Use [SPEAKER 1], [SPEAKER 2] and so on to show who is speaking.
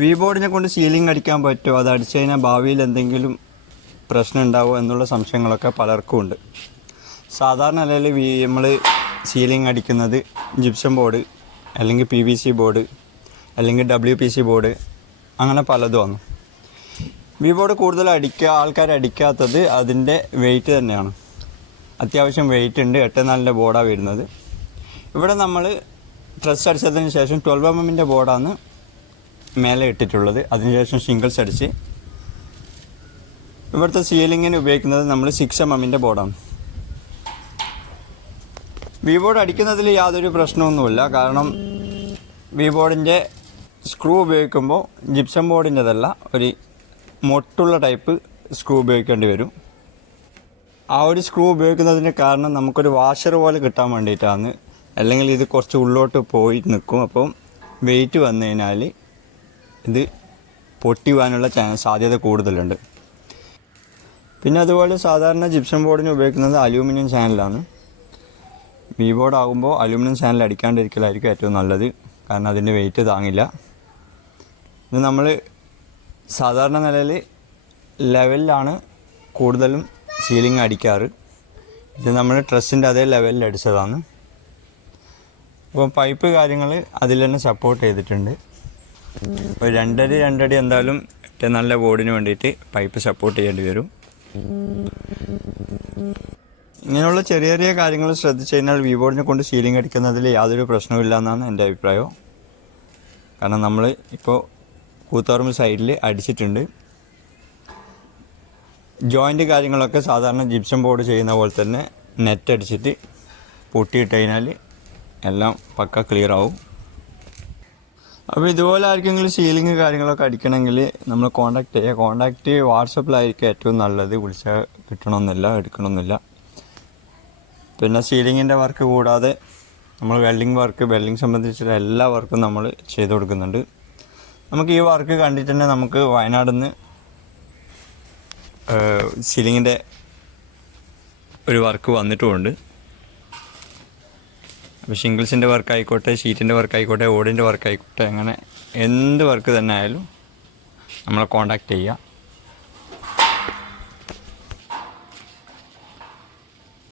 [SPEAKER 1] V ബോർഡിനെ കൊണ്ട് ceiling അടിക്കാൻ പറ്റുമോ അത് അടിച്ചു കഴിഞ്ഞാൽ ഭാവിയിൽ എന്തെങ്കിലും പ്രശ്നം ഉണ്ടാവുമോ എന്നുള്ള സംശയങ്ങളൊക്കെ പലർക്കും ഉണ്ട്. സാധാരണ നിലയിൽ വി നമ്മൾ സീലിംഗ് അടിക്കുന്നത് ജിപ്സം ബോർഡ് അല്ലെങ്കിൽ പി വി സി ബോർഡ് അല്ലെങ്കിൽ ഡബ്ല്യു പി സി ബോർഡ് അങ്ങനെ പലതുമാണ് വി ബോർഡ് കൂടുതൽ അടിക്കുക ആൾക്കാർ അടിക്കാത്തത് അതിന്റെ വെയിറ്റ് തന്നെയാണ്. അത്യാവശ്യം വെയിറ്റ് ഉണ്ട് എട്ട് നാലിന്റെ ബോർഡാണ് വരുന്നത്. ഇവിടെ നമ്മൾ ഡ്രസ്സ് അടിച്ചതിന് ശേഷം ട്വൽവ് എം എമ്മിന്റെ ബോർഡാണ് മേലെ ഇട്ടിട്ടുള്ളത്. അതിനുശേഷം ഷിംഗിൾസ് അടിച്ച് ഇവിടുത്തെ സീലിങ്ങിന് ഉപയോഗിക്കുന്നത് നമ്മൾ സിക്സ് എം എമ്മിന്റെ ബോർഡാണ് വി ബോർഡ് അടിക്കുന്നതിൽ യാതൊരു പ്രശ്നമൊന്നുമില്ല. കാരണം വി ബോർഡിന്റെ സ്ക്രൂ ഉപയോഗിക്കുമ്പോൾ ജിപ്സം ബോർഡിന്റെതല്ല ഒരു മൊട്ടുള്ള ടൈപ്പ് സ്ക്രൂ ഉപയോഗിക്കേണ്ടി വരും. ആ ഒരു സ്ക്രൂ ഉപയോഗിക്കുന്നതിന് കാരണം നമുക്കൊരു വാഷർ പോലെ കിട്ടാൻ വേണ്ടിയിട്ടാണ്. അല്ലെങ്കിൽ ഇത് കുറച്ച് ഉള്ളോട്ട് പോയി നിൽക്കും. അപ്പം വെയിറ്റ് വന്നു കഴിഞ്ഞാൽ ഇത് പൊട്ടി പോകാനുള്ള സാധ്യത കൂടുതലുണ്ട്. പിന്നെ അതുപോലെ സാധാരണ ജിപ്സം ബോർഡിന് ഉപയോഗിക്കുന്നത് അലൂമിനിയം ചാനലാണ് വി ബോർഡ് ആകുമ്പോൾ അലൂമിനിയം ചാനൽ അടിക്കാണ്ടിരിക്കലായിരിക്കും ഏറ്റവും നല്ലത്. കാരണം അതിന്റെ വെയിറ്റ് താങ്ങില്ല. ഇത് നമ്മൾ സാധാരണ നിലയിൽ ലെവലിലാണ് കൂടുതലും സീലിംഗ് അടിക്കാറ്. ഇത് നമ്മൾ ട്രസ്സിന്റെ അതേ ലെവലിൽ അടിച്ചതാണ്. അപ്പോൾ പൈപ്പ് കാര്യങ്ങൾ അതിൽ തന്നെ സപ്പോർട്ട് ചെയ്തിട്ടുണ്ട്. ഒരു രണ്ടടി രണ്ടടി എന്തായാലും ഏറ്റവും നല്ല ബോർഡിന് വേണ്ടിയിട്ട് പൈപ്പ് സപ്പോർട്ട് ചെയ്യേണ്ടി വരും. ഇങ്ങനെയുള്ള ചെറിയ ചെറിയ കാര്യങ്ങൾ ശ്രദ്ധിച്ചു കഴിഞ്ഞാൽ വി ബോർഡിനെ കൊണ്ട് സീലിംഗ് അടിക്കുന്നതിൽ യാതൊരു പ്രശ്നവുമില്ല എന്നാണ് എന്റെ അഭിപ്രായം. കാരണം നമ്മൾ ഇപ്പോൾ കൂത്തുപറമ്പ് സൈഡിൽ അടിച്ചിട്ടുണ്ട്. ജോയിന്റ് കാര്യങ്ങളൊക്കെ സാധാരണ ജിപ്സം ബോർഡ് ചെയ്യുന്ന പോലെ തന്നെ നെറ്റ് അടിച്ചിട്ട് പൊട്ടിയിട്ട് കഴിഞ്ഞാൽ എല്ലാം പക്ക ക്ലിയർ ആവും. അപ്പോൾ ഇതുപോലെ ആർക്കെങ്കിലും സീലിംഗ് കാര്യങ്ങളൊക്കെ അടിക്കണമെങ്കിൽ നമ്മൾ കോണ്ടാക്ട് ചെയ്യുക കോണ്ടാക്ട് വാട്സപ്പിലായിരിക്കും ഏറ്റവും നല്ലത്. വിളിച്ചാൽ കിട്ടണമെന്നില്ല എടുക്കണമെന്നില്ല. പിന്നെ സീലിങ്ങിന്റെ വർക്ക് കൂടാതെ നമ്മൾ വെൽഡിങ് വർക്ക് വെൽഡിങ് സംബന്ധിച്ചുള്ള എല്ലാ വർക്കും നമ്മൾ ചെയ്തു കൊടുക്കുന്നുണ്ട്. നമുക്ക് ഈ വർക്ക് കണ്ടിട്ട് തന്നെ നമുക്ക് വയനാട് നിന്ന് സീലിങ്ങിന്റെ ഒരു വർക്ക് വന്നിട്ടുമുണ്ട്. അപ്പോൾ ഷിംഗിൾസിന്റെ വർക്ക് ആയിക്കോട്ടെ ഷീറ്റിന്റെ വർക്ക് ആയിക്കോട്ടെ ഓടിന്റെ വർക്ക് ആയിക്കോട്ടെ അങ്ങനെ എന്ത് വർക്ക് തന്നെ ആയാലും നമ്മളെ കോണ്ടാക്ട് ചെയ്യുക